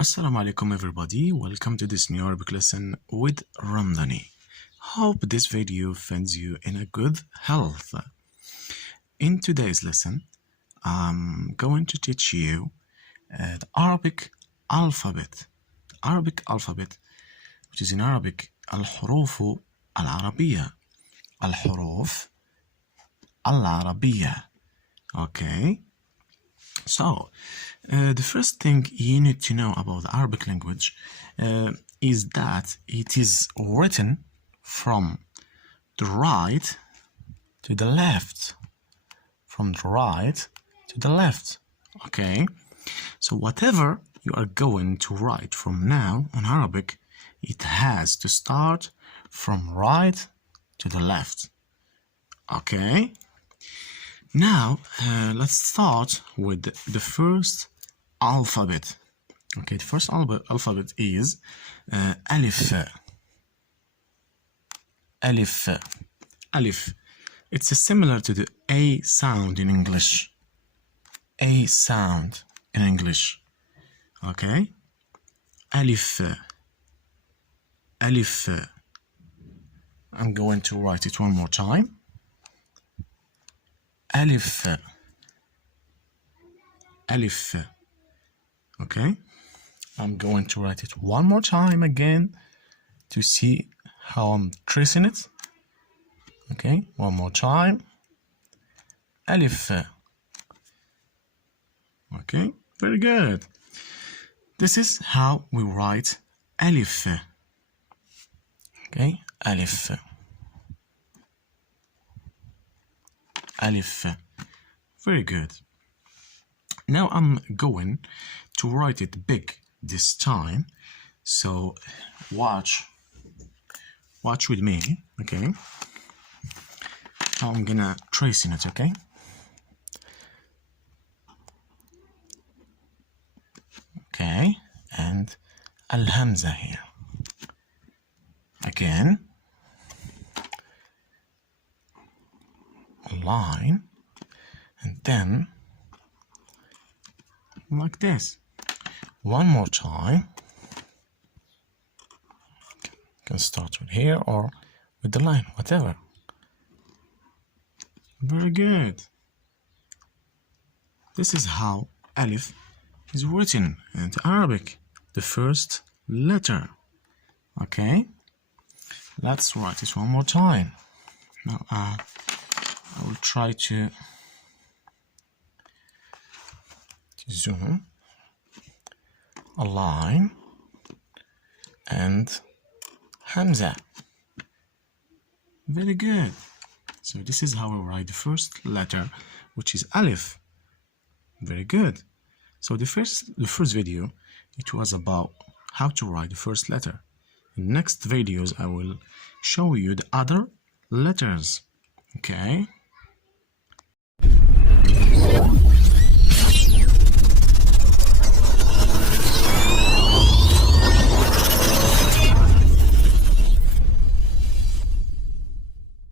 Assalamu alaikum everybody, welcome to this new Arabic lesson with RAMDANI. Hope this video finds you in a good health. In today's lesson, I'm going to teach you the Arabic alphabet. Arabic alphabet, which is in Arabic الحروف العربية. الحروف العربية. Okay. So, the first thing you need to know about the Arabic language is that it is written from the right to the left. From the right to the left. Okay? So, whatever you are going to write from now on Arabic, it has to start from right to the left. Okay? Now, let's start with the first alphabet. Okay, the first alphabet is Alif. Alif. Alif. It's similar to the A sound in English. A sound in English. Okay? Alif. Alif. I'm going to write it one more time. Alif. Alif. Okay, I'm going to write it one more time again to see how I'm tracing it. Okay, one more time. Alif. Okay, very good. This is how we write Alif. Okay, Alif. Alif. Very good. Now I'm going to write it big this time. So watch with me, okay? Now I'm gonna trace in it, okay? Okay, and Al-Hamza here. Again. Line, and then like this. One more time. You can start with here or with the line, whatever. Very good. This is how Alif is written in Arabic, the first letter. Okay, let's write it one more time. Now I will try to zoom a line and Hamza. Very good. So this is how we write the first letter, which is Alif. Very good. So the first video, it was about how to write the first letter. In next videos, I will show you the other letters. Okay.